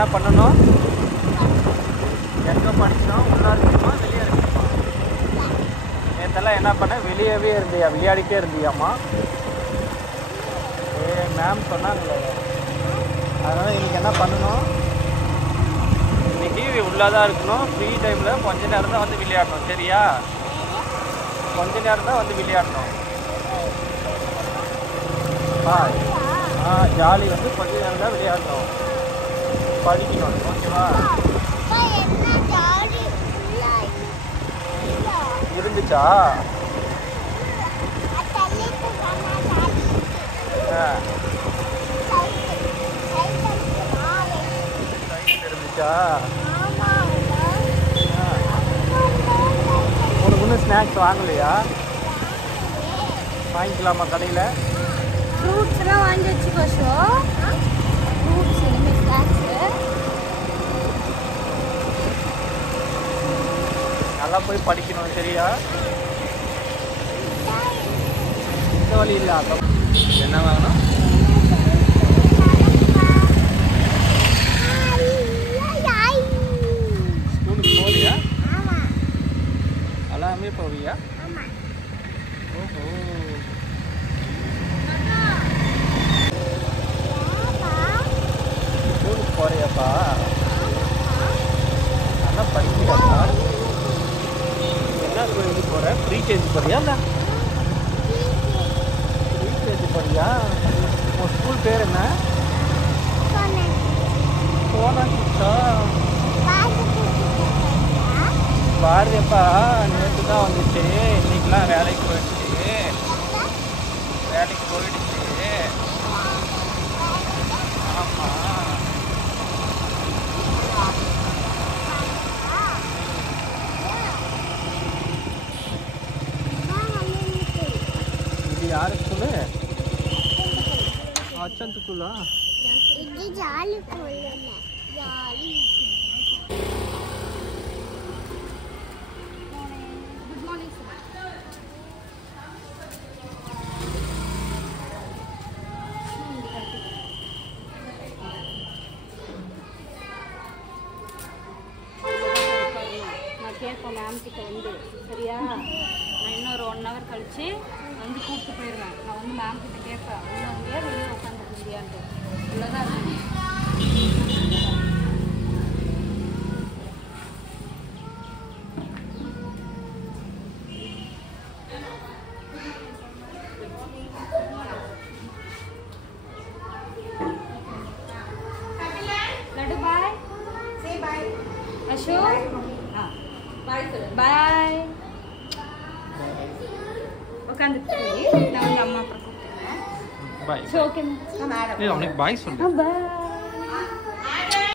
என்ன பண்ணணும்? எங்கே படிக்கணும்? உள்ளே இருக்கணுமா வெளியே இருக்கணுமா? நேற்றெல்லாம் என்ன பண்ண? வெளியவே இருந்தியா? விளையாடிட்டே இருந்தியாம்மா? மேம் சொன்னாங்களே. அதனால் இன்றைக்கி என்ன பண்ணணும்? இன்றைக்கி உள்ளே தான் இருக்கணும். ஃப்ரீ டைமில் கொஞ்ச நேரம் தான் வந்து விளையாடணும். சரியா? கொஞ்ச நேரம் தான் வந்து விளையாடணும். ஜாலி வந்து கொஞ்ச நேரம் தான் விளையாடணும். படிக்கணும். ஓகேவா? இருந்துச்சா? இருந்துச்சா? உனக்கு இன்னும் ஸ்நாக்ஸ் வாங்கலையா? வாங்கிக்கலாமா கடையில்? ஃப்ரூட்ஸ்லாம் வாங்கி வச்சுக்கோ. ஷோ ஃப்ரூட்ஸ் இனிமேல் ஸ்நாக்ஸு நல்லா போய் படிக்கணும். சரியா? இந்த வழி இல்லை. என்ன வாங்கணும்? ஸ்கூலுக்கு போறியா? எல்லாமே போவியா? ஓஹோ. ஸ்கூலுக்கு போறியாப்பா? நல்லா படிக்கிறியாப்பா? என்ன ஸ்கூலுக்கு போகிற? ப்ரீகேஜி போறியா? இல்லை ப்ரீகேஜி போறியா? உன் ஸ்கூல் பேர் என்ன? போனாக்கிச்சா? பாரதியப்பா நேற்று தான் வந்துச்சு. இன்னைக்கெலாம் வேலைக்கு போயிடுச்சு. ஆமாம். இது யாரு ஸ்கூலு? அச்சந்த் ஸ்கூலா? கேட்பேன் மேம் கிட்ட வந்து. சரியா? நான் இன்னொரு 1 hour கழிச்சு வந்து கூப்பிட்டு போயிடுவேன். நான் வந்து மேம் கிட்ட கேட்பேன். உள்ளே வெளியே உட்காந்துருந்தியான்ட்டு. உள்ளதான் இருக்கேன். லட்டு பாய். சே பாய். அசோக் பாய். உட்காந்துட்டு நான் வந்து அம்மா அப்புறம் கூப்பிட்டுறேன். பாய். ஓகே. அவனுக்கு பாய் சொல்லு. பாய்.